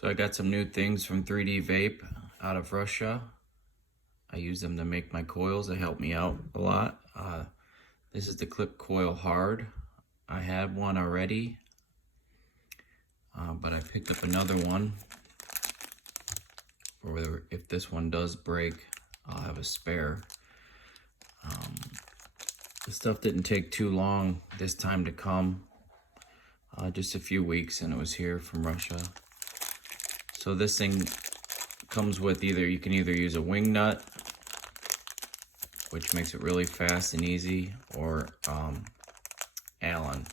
So I got some new things from 3dVape out of Russia. I use them to make my coils. They help me out a lot. This is the clip coil hard. I had one already, but I picked up another one. Or if this one does break, I'll have a spare. The stuff didn't take too long this time to come. Just a few weeks and it was here from Russia. So this thing comes with you can either use a wing nut, which makes it really fast and easy, or Allen.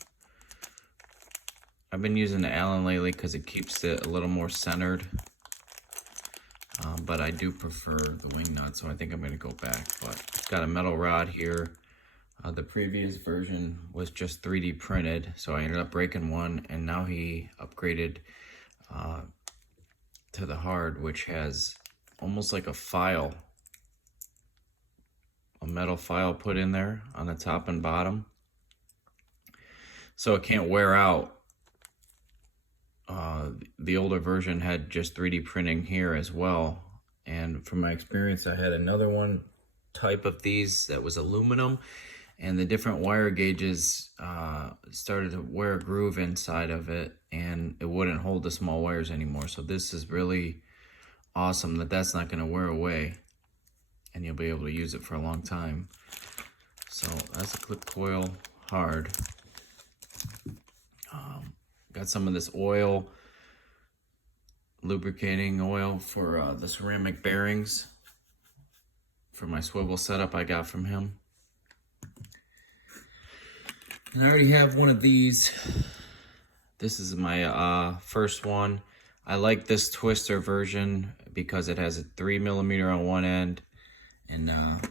I've been using the Allen lately because it keeps it a little more centered, but I do prefer the wing nut, so I think I'm going to go back. But it's got a metal rod here. The previous version was just 3D printed, so I ended up breaking one, and now he upgraded to the hard, which has almost like a file, a metal file put in there on the top and bottom, so it can't wear out. The older version had just 3D printing here as well, and from my experience I had another one type of these that was aluminum, and the different wire gauges started to wear a groove inside of it, and it wouldn't hold the small wires anymore. So this is really awesome that that's not going to wear away, and you'll be able to use it for a long time. So that's a clip coil hard. Got some of this oil, lubricating oil for the ceramic bearings for my swivel setup I got from him. And I already have one of these. This is my first one. I like this twister version because it has a 3mm on one end, and I'll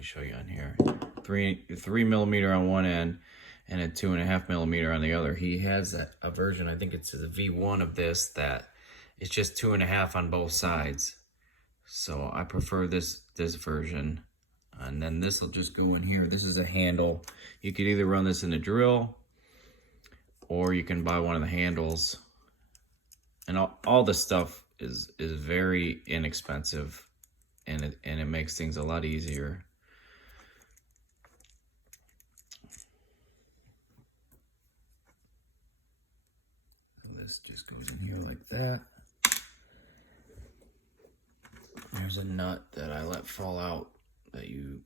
show you on here. 3mm on one end and a 2.5mm on the other. He has a version, I think it's a V1 of this, that it's just 2.5 on both sides. So I prefer this version. And then this will just go in here. This is a handle. You could either run this in a drill, or you can buy one of the handles. And all this stuff is very inexpensive, and it makes things a lot easier. So this just goes in here like that. There's a nut that I let fall out that you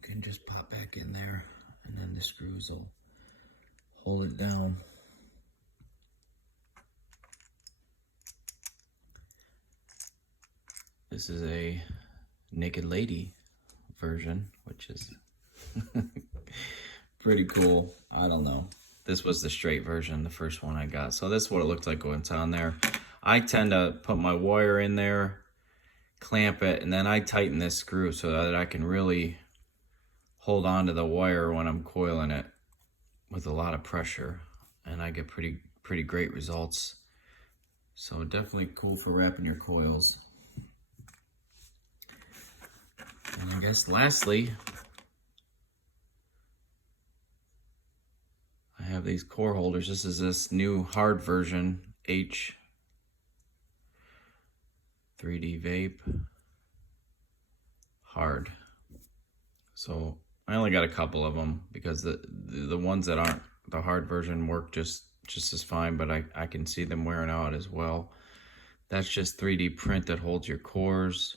can just pop back in there, and then the screws will hold it down. This is a naked lady version, which is pretty cool. I don't know. This was the straight version, the first one I got. So this is what it looks like when it's on there. I tend to put my wire in there, clamp it, and then I tighten this screw so that I can really hold on to the wire when I'm coiling it with a lot of pressure, and I get pretty great results. So definitely cool for wrapping your coils. And I guess lastly, I have these core holders. This is this new hard version, 3dVape hard. So I only got a couple of them because the ones that aren't the hard version work just as fine, but I can see them wearing out as well. That's just 3D print that holds your cores,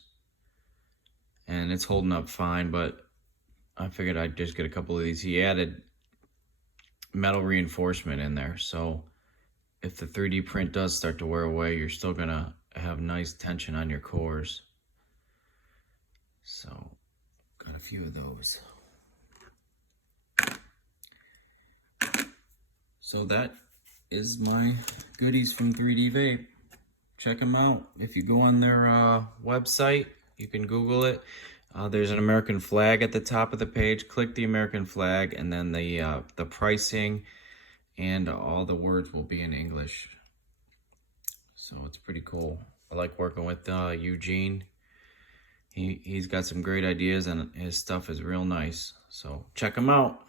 and it's holding up fine, but I figured I'd just get a couple of these. He added metal reinforcement in there, so if the 3D print does start to wear away, you're still gonna have nice tension on your cores. So got a few of those. So that is my goodies from 3dVape. Check them out. If you go on their website, you can Google it. There's an American flag at the top of the page. Click the American flag, and then the pricing and all the words will be in English. So it's pretty cool. I like working with Eugene. He's got some great ideas, and his stuff is real nice. So check him out.